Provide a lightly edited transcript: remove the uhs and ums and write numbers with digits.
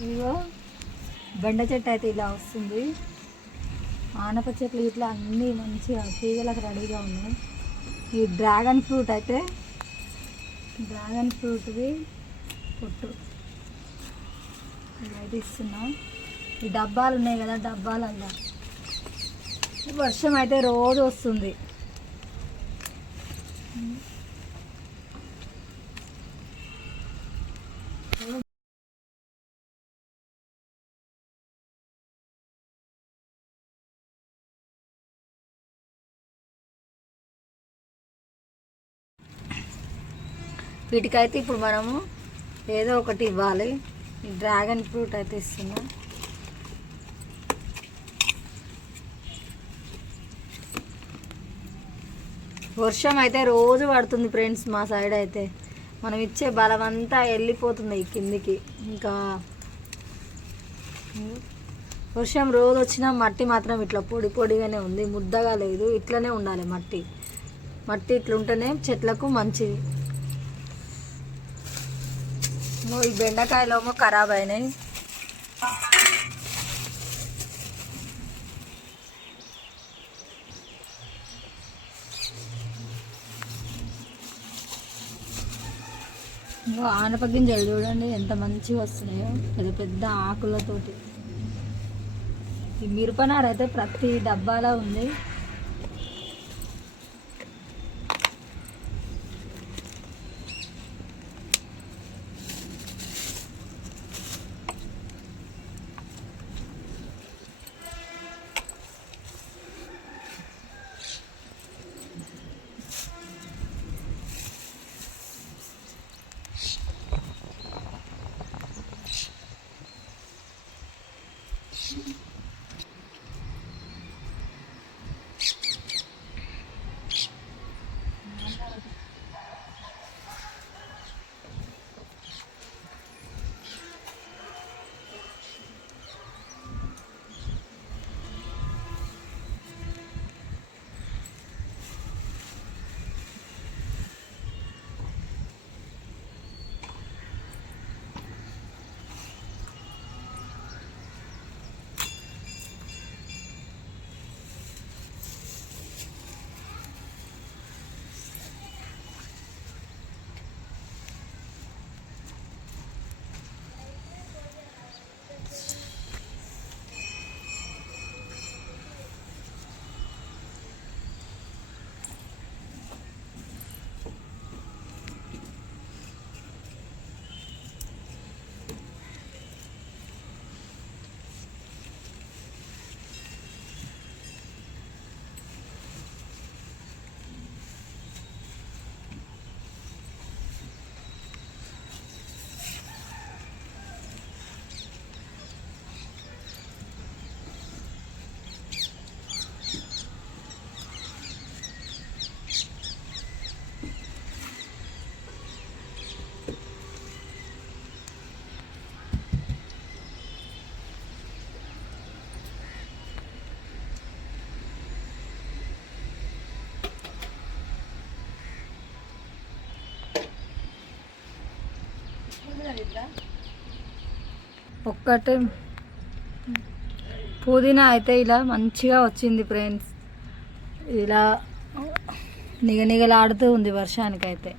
ఇదిగో బెండ చెట్టు అయితే ఇలా వస్తుంది. ఆనప చెట్లు ఇట్లా అన్నీ మంచిగా తీగలకు రెడీగా ఉన్నాయి. ఈ డ్రాగన్ ఫ్రూట్ది పొట్టు ఇదైతే ఇస్తున్నా. ఈ డబ్బాలు ఉన్నాయి కదా, డబ్బాలల్లో వర్షం అయితే రోజు వస్తుంది. వీటికైతే ఇప్పుడు మనము ఏదో ఒకటి ఇవ్వాలి. ఈ డ్రాగన్ ఫ్రూట్ అయితే ఇస్తున్నా. వర్షం అయితే రోజు పడుతుంది ఫ్రెండ్స్. మా సైడ్ అయితే మనం ఇచ్చే బలం అంతా వెళ్ళిపోతుంది కిందికి. ఇంకా వర్షం రోజు వచ్చినా మట్టి మాత్రం ఇట్లా పొడి పొడిగానే ఉంది, ముద్దగా లేదు. ఇట్లనే ఉండాలి మట్టి ఇట్లుంటేనే చెట్లకు మంచిది. ఈ బెండకాయలు ఏమో ఖరాబ్ అయినాయి. ఆనప గింజలు చూడండి ఎంత మంచిగా వస్తున్నాయో, పెద్ద పెద్ద ఆకులతోటి. ఈ మిరపనార అయితే ప్రతి డబ్బాలో ఉంది. ఒక్కటి పుదీనా అయితే ఇలా మంచిగా వచ్చింది ఫ్రెండ్స్. ఇలా నిగనిగలాడుతూ ఉంది వర్షానికైతే.